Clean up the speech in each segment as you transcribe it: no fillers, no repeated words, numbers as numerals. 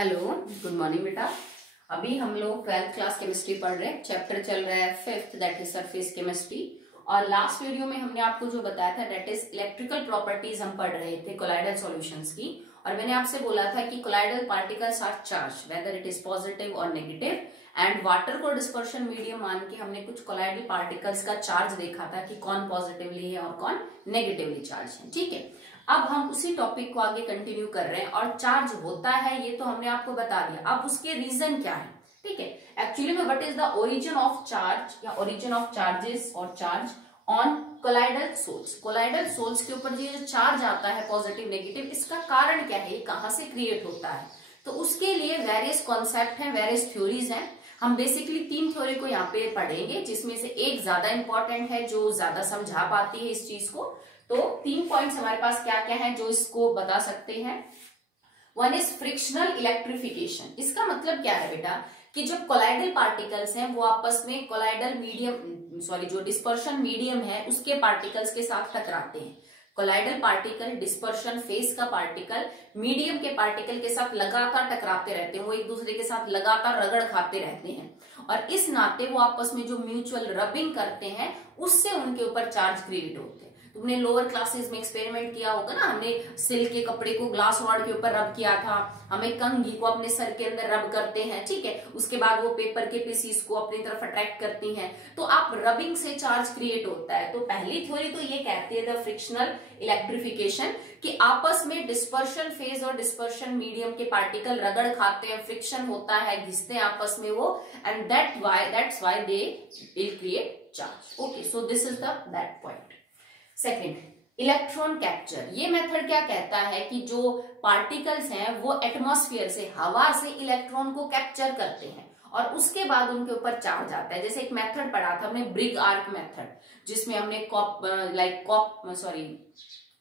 Hello, good morning बेटा। अभी हम लोग 12th क्लास केमिस्ट्री पढ़ रहे हैं। चैप्टर चल रहा है 5th, that is surface chemistry. और लास्ट वीडियो में हमने आपको जो बताया था दैट इज इलेक्ट्रिकल प्रॉपर्टीज हम पढ़ रहे थे कोलाइडल सॉल्यूशंस की। और मैंने आपसे बोला था कि colloidal particles are charge whether it is positive और नेगेटिव, एंड वाटर को डिस्पर्शन मीडियम मान के हमने कुछ कोलाइडल पार्टिकल्स का चार्ज देखा था कि कौन पॉजिटिवली है और कौन नेगेटिवली चार्ज है। ठीक है, अब हम उसी टॉपिक को आगे कंटिन्यू कर रहे हैं। और चार्ज होता है ये तो हमने आपको बता दिया, अब उसके रीजन क्या है। ठीक है, एक्चुअली में what is the origin of charge या ओरिजिन ऑफ चार्जेस और charge on colloidal sols. Colloidal sols के ऊपर ये जो चार्ज आता है पॉजिटिव नेगेटिव, इसका कारण क्या है, ये कहां से क्रिएट होता है। तो उसके लिए वेरियस कॉन्सेप्ट हैं, वेरियस थ्योरीज हैं। हम बेसिकली 3 थ्योरी को यहाँ पे पढ़ेंगे, जिसमें से एक ज्यादा इंपॉर्टेंट है जो ज्यादा समझा पाती है इस चीज को। तो 3 पॉइंट्स हमारे पास क्या क्या है जो इसको बता सकते हैं। One is frictional electrification. इसका मतलब क्या है बेटा कि जब कोलाइडल पार्टिकल्स हैं वो आपस में कोलाइडल मीडियम जो डिस्पर्शन मीडियम है उसके पार्टिकल्स के साथ टकराते हैं। कोलाइडल पार्टिकल डिस्पर्शन फेस का पार्टिकल मीडियम के पार्टिकल के साथ लगातार टकराते रहते हैं, वो एक दूसरे के साथ लगातार रगड़ खाते रहते हैं। और इस नाते वो आपस में जो म्यूचुअल रबिंग करते हैं उससे उनके ऊपर चार्ज क्रिएट होते हैं। तुमने लोअर क्लासेस में एक्सपेरिमेंट किया होगा ना, हमने सिल्क के कपड़े को ग्लास रॉड के ऊपर रब किया था, हमें कंघी को अपने सर के अंदर रब करते हैं। ठीक है, उसके बाद वो पेपर के पीसीस को अपनी तरफ अट्रैक्ट करती हैं, तो आप रबिंग से चार्ज क्रिएट होता है। तो पहली थ्योरी तो ये कहती है द फ्रिक्शनल इलेक्ट्रिफिकेशन, कि आपस में डिस्पर्शन फेज और डिस्पर्शन मीडियम के पार्टिकल रगड़ खाते हैं, फ्रिक्शन होता है, घिसते हैं आपस में वो, and that's why they will create charge. Okay, so this is that point. Second, electron capture. ये मेथड क्या कहता है कि जो पार्टिकल्स हैं वो एटमॉस्फेयर से, हवा से इलेक्ट्रॉन को कैप्चर करते हैं और उसके बाद उनके ऊपर चार्ज आता है। जैसे एक मेथड पढ़ा था हमने, ब्रिग आर्क मेथड, जिसमें हमने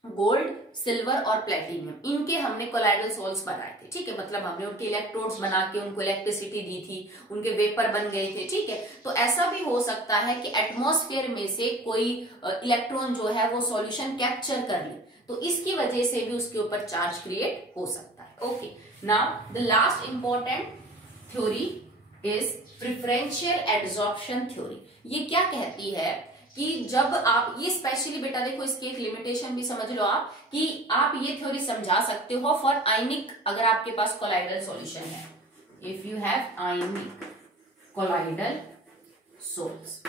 गोल्ड, सिल्वर और प्लेटिनियम, इनके हमने कोलाइडल सोल्स बनाए थे। ठीक है, मतलब हमने उनके इलेक्ट्रोड्स बना के उनको इलेक्ट्रिसिटी दी थी, उनके वेपर बन गए थे। ठीक है, तो ऐसा भी हो सकता है कि एटमॉस्फेयर में से कोई इलेक्ट्रॉन जो है वो सॉल्यूशन कैप्चर कर ले, तो इसकी वजह से भी उसके ऊपर चार्ज क्रिएट हो सकता है। Okay, now the last important theory is preferential adsorption theory. ये क्या कहती है कि जब आप, ये स्पेशली बेटा देखो इसकी एक लिमिटेशन भी समझ लो आप, कि आप ये थ्योरी समझा सकते हो फॉर आयनिक, अगर आपके पास कोलाइडल सॉल्यूशन है, if you have ionic colloidal sols.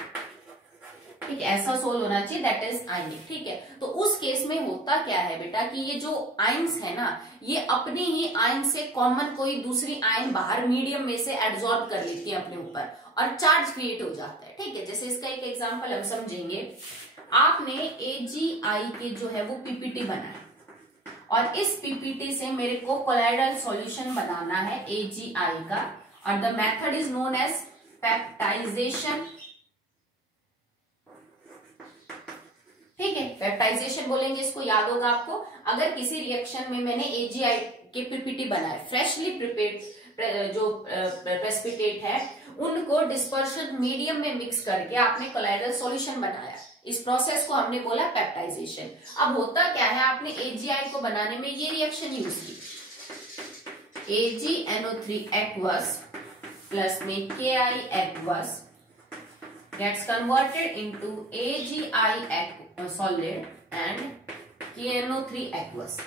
ठीक है, ऐसा सोल होना चाहिए दैट इज आयनिक। ठीक है, तो उस केस में होता क्या है बेटा कि ये जो आयन्स है ना, ये अपनी ही आयन से कॉमन कोई दूसरी आयन बाहर मीडियम में से एब्जॉर्ब कर लेती है अपने ऊपर और चार्ज क्रिएट हो जाता है। ठीक है, जैसे इसका एक एग्जांपल हम समझेंगे। आपने AgI के जो है वो पीपीटी बनाया और इस पीपीटी से मेरे को कोलाइडल सॉल्यूशन बनाना है AgI का, और the method is known as peptization. ठीक है, पेप्टाइजेशन बोलेंगे इसको, याद होगा आपको। अगर किसी रिएक्शन में मैंने AgI के पीपीटी बनाए, फ्रेशली प्रिपेयर्ड जो प्रेसिपिटेट है उनको डिस्पर्शन मीडियम में मिक्स करके आपने कोलाइडल सॉल्यूशन बनाया, इस प्रोसेस को हमने बोला पेप्टाइजेशन। अब होता क्या है, आपने AgI को बनाने में ये रिएक्शन यूज की, AgNO3 aqueous प्लस में KI aqueous gets converted into AgI solid and KNO3 aqueous।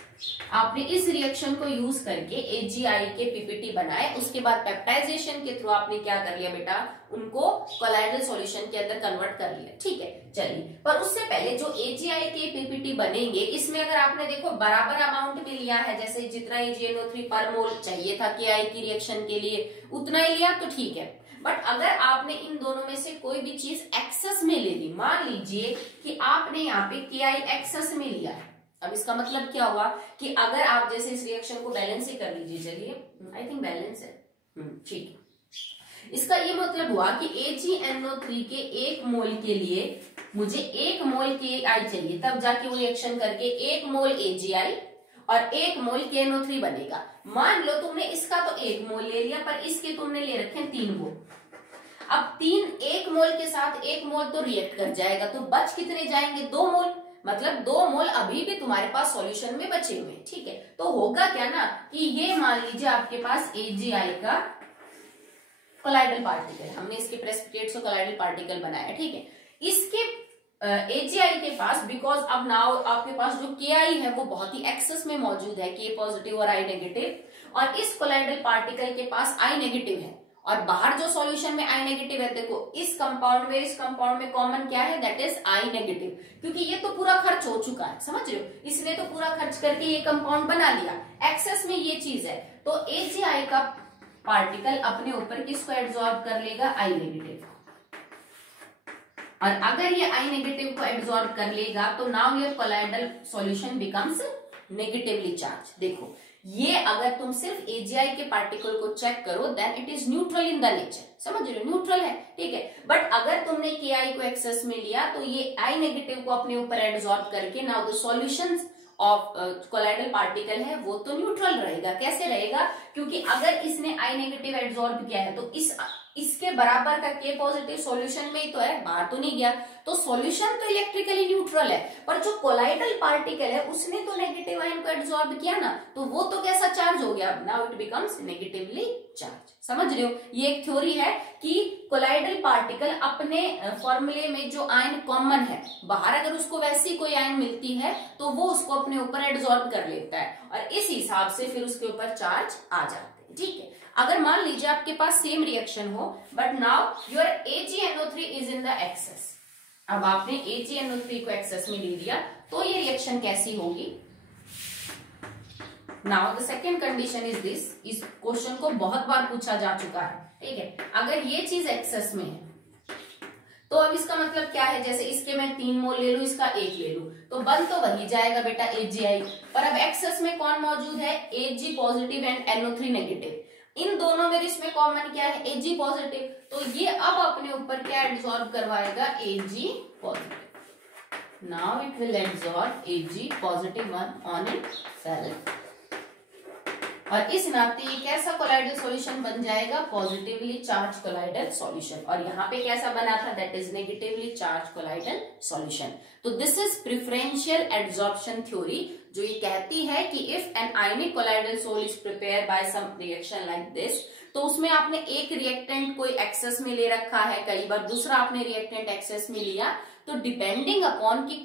आपने इस रिएक्शन को यूज करके AgI के पीपीटी बनाए, उसके बाद पेप्टाइजेशन के थ्रू आपने क्या कर लिया बेटा, उनको कोलाइडल सॉल्यूशन के अंदर कन्वर्ट कर लिया। ठीक है, चलिए, पर उससे पहले जो AgI के पीपीटी बनेंगे, इसमें अगर आपने देखो बराबर अमाउंट में लिया है, जैसे जितना AgNO3 पर मोल चाहिए था KI की रिएक्शन के लिए उतना ही लिया तो ठीक है। बट अगर आपने इन दोनों में से कोई भी चीज एक्सेस में ले ली, मान लीजिए कि आपने यहाँ पे KI एक्सेस में लिया है, अब इसका मतलब क्या हुआ कि अगर आप जैसे इस रिएक्शन को बैलेंस ही कर लीजिए, चलिए आई थिंक बैलेंस है, ठीक है, इसका ये मतलब हुआ कि AgNO3 के 1 मोल के लिए मुझे 1 मोल KI चाहिए, तब जाके वो रिएक्शन करके 1 मोल AgI और 1 मोल KNO3 बनेगा। मान लो तुमने इसका तो 1 मोल ले लिया, पर इसके तुमने ले रखे हैं 3 मोल। अब 1 मोल के साथ 1 मोल तो रिएक्ट कर जाएगा, तो बच कितने जाएंगे, 2 मोल। मतलब 2 मोल अभी भी तुम्हारे पास सॉल्यूशन में बचे हुए हैं। ठीक है, तो होगा क्या ना कि ये मान लीजिए आपके पास AgI का कोलाइडल पार्टिकल, हमने इसके प्रेसिपिटेट्स को कोलाइडल पार्टिकल बनाया, ठीक है। इसके AgI के पास, बिकॉज अब नाउ आपके पास जो Ki है वो बहुत ही एक्सेस में मौजूद है, K पॉजिटिव और I नेगेटिव, और इस कोलाइडल पार्टिकल के पास I नेगेटिव है, और बाहर जो सॉल्यूशन में I नेगेटिव है, देखो इस कंपाउंड में कॉमन क्या है, दैट इज I नेगेटिव, क्योंकि ये तो पूरा खर्च हो चुका है, समझ रहे हो, इसने तो पूरा खर्च करके ये कंपाउंड बना लिया, एक्सेस में ये चीज है। तो AgI का पार्टिकल अपने ऊपर किसको एब्जॉर्ब कर लेगा, I नेगेटिव, और अगर ये I नेगेटिव को एब्जॉर्ब कर लेगा तो now your colloidal solution becomes negatively charge. देखो ये अगर तुम सिर्फ AgI के पार्टिकल को चेक करो then it is neutral in the nature, समझ रहे हो, न्यूट्रल है, ठीक है। बट अगर तुमने Ki को एक्सेस में लिया तो ये I नेगेटिव को अपने ऊपर एब्जॉर्ब करके now the solution of colloidal particle है वो तो न्यूट्रल रहेगा। कैसे रहेगा, क्योंकि अगर इसने I नेगेटिव एब्जॉर्ब किया है तो इसके बराबर का K पॉजिटिव सॉल्यूशन में ही तो है, बाहर तो नहीं गया, तो सॉल्यूशन तो इलेक्ट्रिकली न्यूट्रल है, पर जो कोलाइडल पार्टिकल है उसने तो नेगेटिव आयन को एब्जॉर्ब किया ना, तो वो तो कैसा चार्ज हो गया, now it becomes negatively charge. समझ रहे हो, ये एक थ्योरी है कि कोलाइडल पार्टिकल अपने फॉर्मूले में जो आयन कॉमन है, बाहर अगर उसको वैसी कोई आयन मिलती है तो वो उसको अपने ऊपर एब्जॉर्ब कर लेता है, और इस हिसाब से फिर उसके ऊपर चार्ज आ जाते हैं, ठीक है। अगर मान लीजिए आपके पास सेम रिएक्शन हो but now your AgNO3 is in the excess, अब आपने AgNO3 को एक्सेस में ले लिया तो ये रिएक्शन कैसी होगी। Now the second condition is this, इस क्वेश्चन को बहुत बार पूछा जा चुका है, ठीक है। अगर ये चीज एक्सेस में है तो अब इसका मतलब क्या है, जैसे इसके मैं 3 मोल ले लू, इसका 1 ले लू, तो बन तो वही जाएगा बेटा AgI, पर अब एक्सेस में कौन मौजूद है, Ag positive and NO3 negative, इन दोनों में इसमें कॉमन क्या है, Ag पॉजिटिव, तो ये अब अपने ऊपर क्या एब्जॉर्ब करवाएगा, Ag positive. Now it will absorb Ag positive on itself, और इस नाते ये कैसा कोलाइडल सॉल्यूशन बन जाएगा, पॉजिटिवली चार्ज कोलाइडल सॉल्यूशन, और यहाँ पे कैसा बना था, that is negatively charge colloidal solution. तो this is preferential adsorption theory, जो ये कहती है कि if an ionic colloidal sol is prepare by some reaction like this, तो उसमें आपने एक रिएक्टेंट कोई एक्सेस में ले रखा है, कई बार दूसरा आपने रिएक्टेंट एक्सेस में लिया, तो डिपेंडिंग अपॉन कि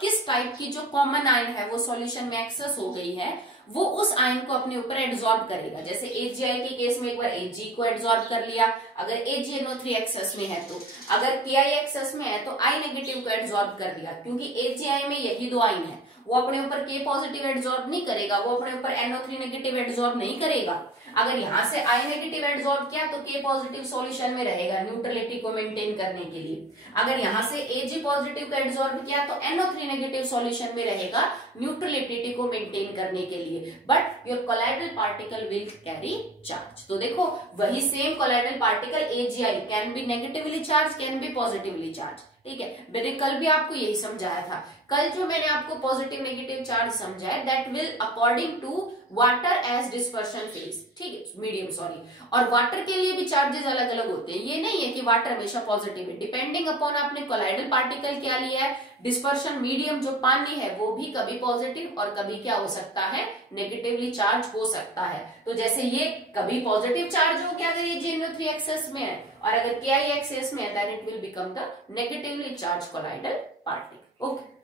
किस टाइप की जो कॉमन आयन है वो सॉल्यूशन में एक्सेस हो गई है, वो उस आयन को अपने ऊपर एब्जॉर्ब करेगा। जैसे AgI के केस में एक बार Ag को एब्जॉर्ब कर लिया, अगर AgNO3 एक्सेस में है तो, अगर Ki एक्सेस में है तो I नेगेटिव को एब्जॉर्ब कर लिया, क्योंकि AgI में यही 2 आयन है, वो अपने ऊपर K पॉजिटिव एब्जॉर्ब नहीं करेगा, वो अपने ऊपर NO3 नेगेटिव एब्जॉर्ब नहीं करेगा। अगर यहां से I नेगेटिव एब्जॉर्ब किया तो K पॉजिटिव सॉल्यूशन में रहेगा न्यूट्रलिटी को मेंटेन करने के लिए, अगर यहां से Ag पॉजिटिव का एब्जॉर्ब किया तो NO3 नेगेटिव सॉल्यूशन में रहेगा न्यूट्रलिटी को मेंटेन करने के लिए, but your colloidal particle will carry charge. तो देखो वही same colloidal particle AgI can be negatively charge, can be positively charge, ठीक है। मैंने कल भी आपको यही समझाया था, कल जो मैंने आपको पॉजिटिव नेगेटिव चार्ज समझाया, that will according to water as dispersion phase, ठीक है, मीडियम सॉरी, और वाटर के लिए भी चार्जेस अलग अलग होते हैं, ये नहीं है कि वाटर हमेशा पॉजिटिव है, डिपेंडिंग अपॉन आपने कोलाइडल पार्टिकल क्या लिया है, डिस्पर्शन मीडियम जो पानी है वो भी कभी पॉजिटिव और कभी क्या हो सकता है, नेगेटिवली चार्ज हो सकता है। तो जैसे ये कभी पॉजिटिव चार्ज हो गया अगर ये AgNO3 एक्सेस में है, और अगर Ki एक्सेस में है then it will become the negatively charge colloidal particle, okay.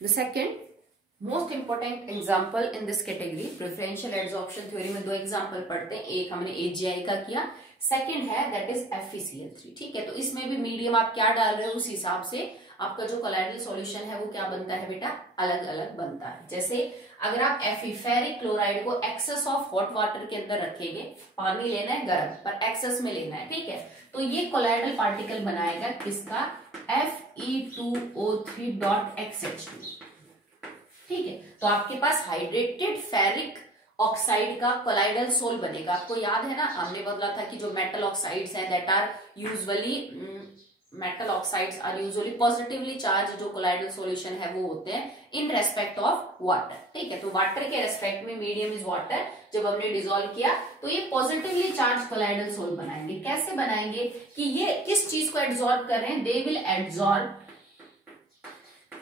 The second most important example in this category, preferential adsorption theory में 2 एग्जाम्पल पढ़ते हैं, एक हमने AgI का किया, सेकंड है दैट इज FeCl3, ठीक है। तो इसमें भी मीडियम आप क्या डाल रहे हो उस हिसाब से आपका जो कोलाइडल सॉल्यूशन है वो क्या बनता है बेटा, अलग अलग बनता है। जैसे अगर आप Fe फेरिक क्लोराइड को एक्सेस ऑफ हॉट वाटर के अंदर रखेंगे, पानी लेना है गर्म पर एक्सेस में लेना है, ठीक है, तो ये कोलाइडल पार्टिकल बनाएगा किसका, Fe2O3.XH2, ठीक है। तो आपके पास हाइड्रेटेड फेरिक ऑक्साइड का कोलाइडल सोल बनेगा। आपको याद है ना, हमने बोला था कि जो मेटल ऑक्साइड्स हैं that are usually positively charge, जो कोलाइडल सॉल्यूशन है वो होते हैं इन रेस्पेक्ट ऑफ वाटर, ठीक है। तो वाटर के रेस्पेक्ट में मीडियम इज वाटर, जब हमने डिसॉल्व किया तो ये पॉजिटिवली चार्ज कोलाइडल सोल बनाएंगे। कैसे बनाएंगे कि ये किस चीज को एब्जॉर्ब कर रहे हैं, they will absorb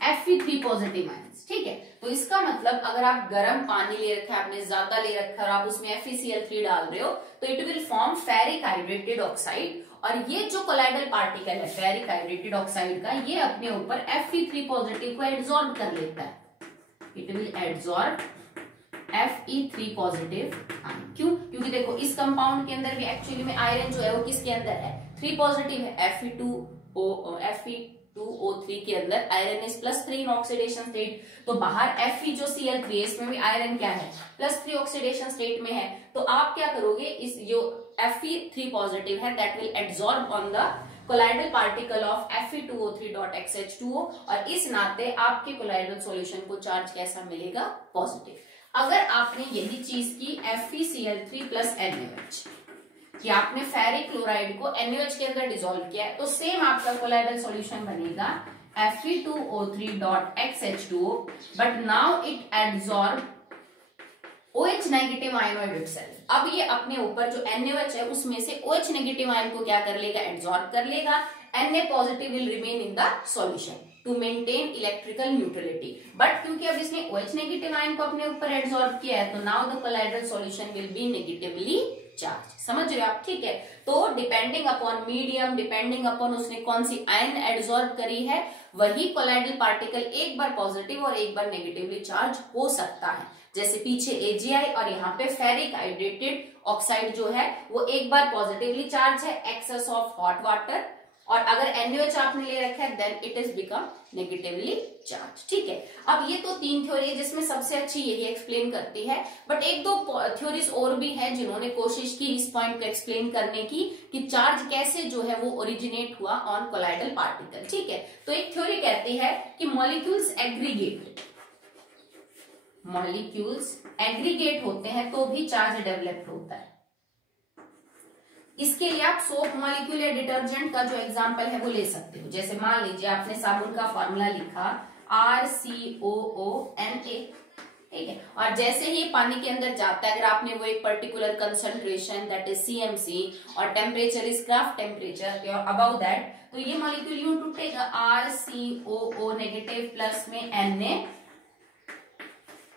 Fe3 positive ions. ठीक है, तो इसका मतलब अगर आप गर्म पानी ले रखा है, आपने ज्यादा ले रखा है और आप उसमें FeCl3 डाल रहे हो तो it will form ferric hydrated oxide, और ये जो कोलाइडल पार्टिकल है फेरिक हाइड्रेटेड ऑक्साइड का, ये अपने ऊपर Fe3 पॉजिटिव को एब्जॉर्ब कर लेता है। It will absorb Fe3 positive ion. क्यों? क्योंकि देखो इस कंपाउंड के अंदर भी एक्चुअली में आयरन जो है वो किसके अंदर है, 3 पॉजिटिव है। Fe2O3 के अंदर iron is +3 in oxidation state, तो बाहर Fe जो Cl3 है इसमें भी आयरन क्या है, +3 ऑक्सीडेशन स्टेट में है। तो आप क्या करोगे, इस जो Fe3 पॉजिटिव है that will absorb on the colloidal particle of Fe2O3.XH2O, और इस नाते आपके कोलाइडल सॉल्यूशन को चार्ज कैसा मिलेगा, पॉजिटिव। अगर आपने यही चीज की FeCl3 + NaOH, कि आपने फेरिक क्लोराइड को NaOH के अंदर डिसॉल्व किया है, तो सेम आपका कोलाइडल सॉल्यूशन बनेगा Fe2O3.XH2O, but now it absorb OH negative ion itself. अब ये अपने ऊपर जो NaOH है उसमें से OH नेगेटिव आयन को क्या कर लेगा, एब्जॉर्ब कर लेगा। Na positive will remain in the solution to maintain electrical neutrality, but क्योंकि अब इसने OH नेगेटिव आयन को अपने ऊपर एब्जॉर्ब किया है तो now the colloidal solution will be negatively charge. समझ रहे हो आप? ठीक है, तो depending upon medium, depending upon उसने कौन सी आयन एब्जॉर्ब करी है, वही कोलाइडल पार्टिकल एक बार पॉजिटिव और एक बार नेगेटिवली चार्ज हो सकता है। जैसे पीछे AgI और यहाँ पे फेरिक हाइड्रेटेड ऑक्साइड जो है वो एक बार पॉजिटिवली चार्ज है, एक्सेस ऑफ हॉट वाटर, और अगर NaOH आपने ले रखा है then it is become negatively charge. ठीक है, अब ये तो 3 थ्योरी है जिसमें सबसे अच्छी यही एक्सप्लेन करती है, बट एक दो थ्योरीज और भी है जिन्होंने कोशिश की इस पॉइंट को एक्सप्लेन करने की कि चार्ज कैसे जो है वो ओरिजिनेट हुआ ऑन कोलाइडल पार्टिकल। ठीक है, तो एक थ्योरी कहती है कि मॉलिक्यूल्स एग्रीगेट होते हैं तो भी चार्ज डेवलप होता है। इसके लिए आप सोप मॉलिक्यूल या डिटर्जेंट का जो एग्जांपल है वो ले सकते हो। जैसे मान लीजिए आपने साबुन का फॉर्मूला लिखा RCOONA, ठीक है, और जैसे ही पानी के अंदर जाता है, अगर आपने वो एक particular concentration that is CMC और temperature is Krafft temperature above that, तो ये मॉलिक्यूल यूं टूटेगा RCOO नेगेटिव प्लस में Na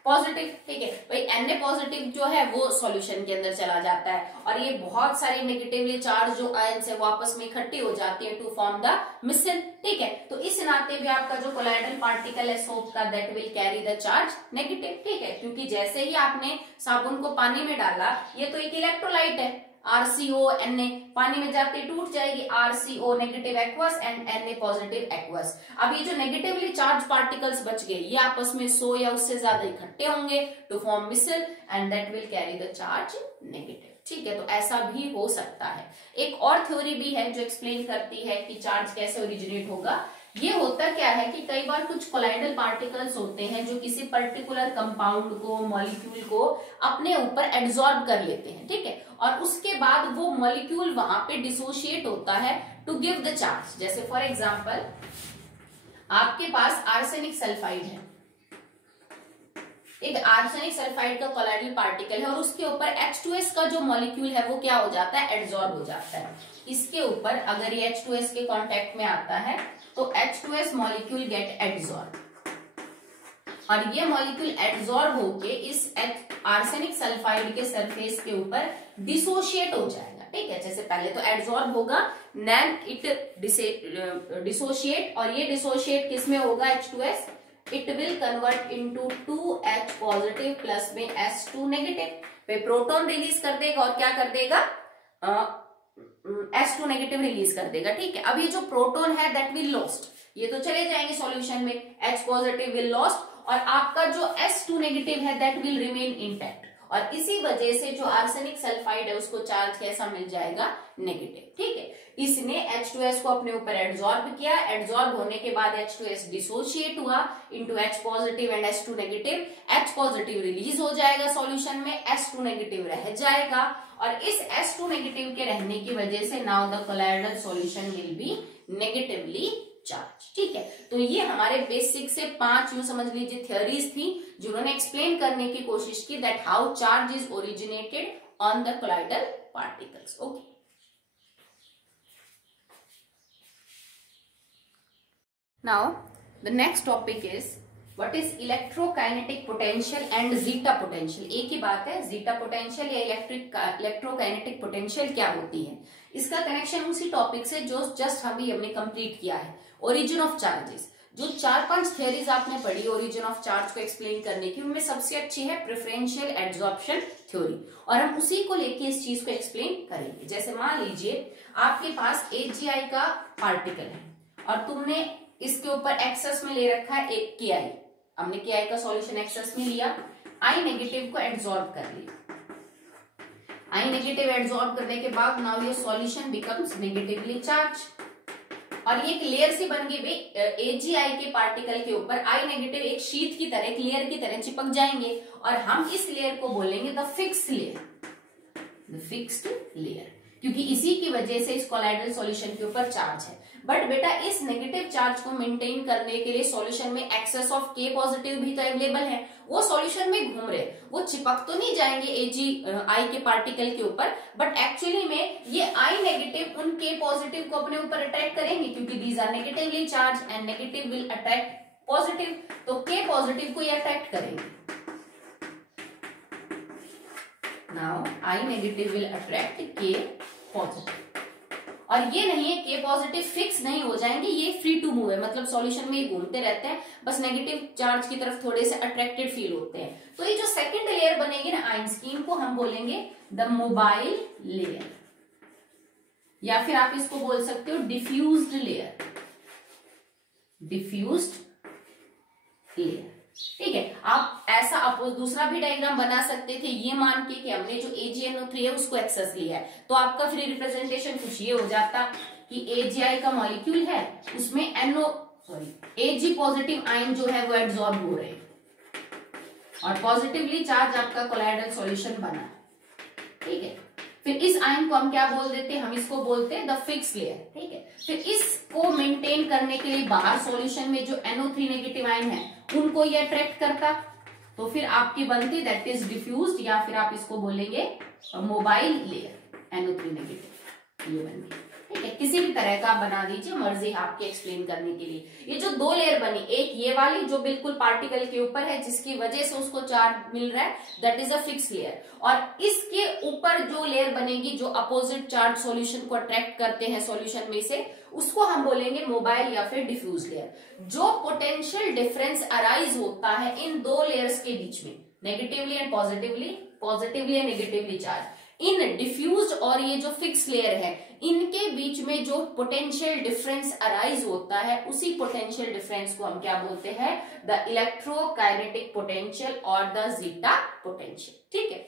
पॉजिटिव। ठीक है, भाई Na पॉजिटिव जो है वो सॉल्यूशन के अंदर चला जाता है, और ये बहुत सारी नेगेटिवली चार्ज जो आयंस है वो आपस में इकट्ठी हो जाती है टू फॉर्म द मिसल। ठीक है, तो इस नाते भी आपका जो कोलाइडल पार्टिकल है सोप का that will carry the charge negative. ठीक है, क्योंकि जैसे ही आपने साबुन को पानी में डाला, ये तो एक इलेक्ट्रोलाइट है, RCONA पानी में जाते टूट जाएगी, RCO negative aqueous and Na positive aqueous. अब ये जो नेगेटिवली चार्ज पार्टिकल्स बच गए ये आपस में 100 या उससे ज्यादा इकट्ठे होंगे to form micelle and that will carry the charge negative. ठीक है, तो ऐसा भी हो सकता है। एक और थ्योरी भी है जो एक्सप्लेन करती है कि चार्ज कैसे ओरिजिनेट होगा। ये होता क्या है कि कई बार कुछ कोलाइडल पार्टिकल्स होते हैं जो किसी पर्टिकुलर कंपाउंड को, मॉलिक्यूल को अपने ऊपर एब्जॉर्ब कर लेते हैं। ठीक है, और उसके बाद वो मॉलिक्यूल वहां पे डिसोशिएट होता है टू गिव द चार्ज। जैसे फॉर एग्जांपल आपके पास आर्सेनिक सल्फाइड है, एक आर्सेनिक सल्फाइड का कोलाइडल पार्टिकल है और उसके ऊपर H2S का जो मॉलिक्यूल है वो क्या हो जाता है, एब्जॉर्ब हो जाता है। इसके ऊपर अगर ये H2S के कांटेक्ट में आता है तो H2S मॉलिक्यूल गेट एब्जॉर्ब, और ये मॉलिक्यूल एब्जॉर्ब होके इस आर्सेनिक सल्फाइड के सरफेस के ऊपर डिसोशिएट हो जाएगा। ठीक है, जैसे पहले तो एब्जॉर्ब होगा, देन इट डिसोशिएट, और ये डिसोशिएट किसमें होगा, H2S, it will convert into 2H positive plus में S2 नेगेटिव पे प्रोटॉन रिलीज कर देगा और क्या कर देगा, S2 नेगेटिव रिलीज कर देगा। ठीक है, अब ये जो प्रोटॉन है दैट विल लॉस्ट, ये तो चले जाएंगे सॉल्यूशन में, H पॉजिटिव विल लॉस्ट, और आपका जो S2 नेगेटिव है दैट विल रिमेन इंटैक्ट, और इसी वजह से जो आर्सेनिक सल्फाइड है उसको चार्ज कैसा मिल जाएगा, नेगेटिव। ठीक है, इसने H2S को अपने ऊपर एब्जॉर्ब किया, एब्जॉर्ब होने के बाद H2S डिसोशिएट हुआ into H positive and S2 negative, H positive release हो जाएगा सॉल्यूशन में, S2 नेगेटिव रह जाएगा, और इस S2 नेगेटिव के रहने की वजह से now the colloidal solution will be negatively charge. ठीक है, तो ये हमारे बेसिक से 5 यूं समझ लीजिए थ्योरीज थी जिन्होंने एक्सप्लेन करने की कोशिश की that how charge is originated on the colloidal particles. Okay, now the next topic is what is electrokinetic potential and zeta potential. एक ही बात है, जीटा पोटेंशियल या इलेक्ट्रोकाइनेटिक पोटेंशियल क्या होती है। इसका कनेक्शन उसी टॉपिक से जो जस्ट हमने कंप्लीट किया है, ओरिजिन ऑफ चार्जेस। जो 4-5 थियरीज आपने पढ़ी ओरिजिन ऑफ चार्ज को एक्सप्लेन करने की, उनमें सबसे अच्छी है प्रेफरेंशियल एड्सॉर्प्शन थ्योरी, और हम उसी को लेके इस चीज को एक्सप्लेन करेंगे। जैसे मान लीजिए आपके पास AgI का पार्टिकल है और तुमने इसके ऊपर एक्सेस में ले रखा है एक KI। हमने KI का सॉल्यूशन एक्सेस में लिया, I नेगेटिव को एड्सॉर्ब कर लिया। I नेगेटिव एड्सॉर्ब करने के बाद नाउ ये सॉल्यूशन बिकम्स नेगेटिवली चार्ज, और ये एक लेयर सी बन गई AgI के पार्टिकल के ऊपर I नेगेटिव एक शीट की तरह, एक लेयर की तरह चिपक जाएंगे, और हम इस लेयर को बोलेंगे the fixed layer, the fixed layer, क्योंकि इसी की वजह से इस कोलाइडल सॉल्यूशन के ऊपर चार्ज है। बट बेटा इस नेगेटिव चार्ज को मेंटेन करने के लिए सॉल्यूशन में एक्सेस ऑफ K पॉजिटिव भी तो अवेलेबल है, वो सॉल्यूशन में घूम रहे, वो चिपक तो नहीं जाएंगे AgI के पार्टिकल के ऊपर, बट एक्चुअली में ये I नेगेटिव उन K पॉजिटिव को अपने ऊपर अट्रैक्ट करेंगे, क्योंकि these are negatively charge and negative will attract positive, तो K पॉजिटिव को ये अट्रैक्ट करेंगे। Now I negative will attract K positive, और ये नहीं है K पॉजिटिव फिक्स नहीं हो जाएंगे, ये फ्री टू मूव है, मतलब सॉल्यूशन में ये घूमते रहते हैं, बस नेगेटिव चार्ज की तरफ थोड़े से अट्रैक्टेड फील होते हैं। तो ये जो सेकंड लेयर बनेगी ना आयंस की, इनको हम बोलेंगे द मोबाइल लेयर, या फिर आप इसको बोल सकते हो डिफ्यूज्ड लेयर, डिफ्यूज्ड लेयर। ठीक है, आप ऐसा अपोज दूसरा भी डायग्राम बना सकते थे, ये मान के कि हमने जो AgNO3 है उसको एक्सेस लिया है, तो आपका फिर रिप्रेजेंटेशन कुछ ये हो जाता कि AgI का मॉलिक्यूल है, उसमें Ag पॉजिटिव आयन जो है वो एब्सॉर्ब हो रहे हैं, और पॉजिटिवली चार्ज आपका कोलाइडल सॉल्यूशन बना। ठीक है, फिर इस आयन को हम क्या बोल देते हैं, हम इसको बोलते हैं द फिक्स लेयर। ठीक है, फिर इसको मेंटेन करने के लिए बाहर सॉल्यूशन में जो NO3 नेगेटिव आयन है उनको ये अट्रैक्ट करता, तो फिर आपकी बनती दैट इज डिफ्यूज्ड, या फिर आप इसको बोलेंगे मोबाइल लेयर, NO3 नेगेटिव ये बन गई। ठीक है, किसी भी तरह का आप बना दीजिए, मर्जी आपके एक्सप्लेन करने के लिए। ये जो दो लेयर बनी, एक ये वाली जो बिल्कुल पार्टिकल के ऊपर है जिसकी वजह से उसको चार्ज मिल रहा है, that is a fix layer, और इसके ऊपर जो लेयर बनेगी जो अपोजिट चार्ज सॉल्यूशन को अट्रैक्ट करते हैं सॉल्यूशन में से, उसको हम बोलेंगे मोबाइल या फिर डिफ्यूज लेयर। जो पोटेंशियल डिफरेंस अराइज होता है इन दो लेयर्स के बीच में, negatively and positively and negatively charge, in diffused और ये जो फिक्स लेयर है इनके बीच में जो पोटेंशियल डिफरेंस अराइज होता है, उसी पोटेंशियल डिफरेंस को हम क्या बोलते हैं, द इलेक्ट्रोकाइनेटिक पोटेंशियल और द जीटा पोटेंशियल। ठीक है,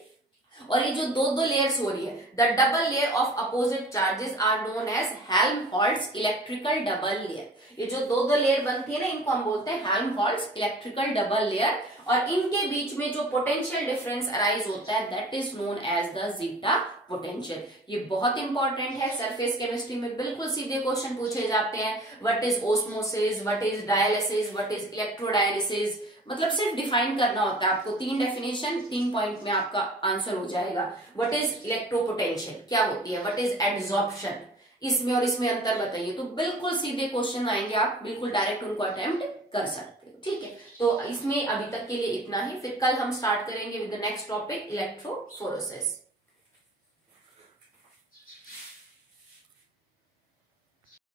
और ये जो दो लेयर्स हो रही है, the double layer of opposite charges are known as Helmholtz electrical double layer. ये जो दो लेयर बनती है ना, इनको हम बोलते हैं हेल्महोल्ट्ज इलेक्ट्रिकल डबल लेयर, और इनके बीच में जो पोटेंशियल डिफरेंस अराइज होता है that is known as the zeta potential. ये बहुत इंपॉर्टेंट है, सरफेस केमिस्ट्री में बिल्कुल सीधे क्वेश्चन पूछे जाते हैं। What is osmosis, what is dialysis, what is electrodialysis, मतलब सिर्फ डिफाइन करना होता है आपको, 3 डेफिनेशन 3 पॉइंट में आपका आंसर हो जाएगा। व्हाट इज इलेक्ट्रोपोटेंशियल क्या होती है, व्हाट इज एड्सॉर्प्शन, इसमें और इसमें अंतर बताइए। तो बिल्कुल सीधे क्वेश्चन आएंगे, आप बिल्कुल डायरेक्ट उनको अटेम्प्ट कर सकते हो। ठीक है, तो इसमें अभी तक के लिए इतना ही, फिर कल हम स्टार्ट करेंगे with the next topic electrophoresis.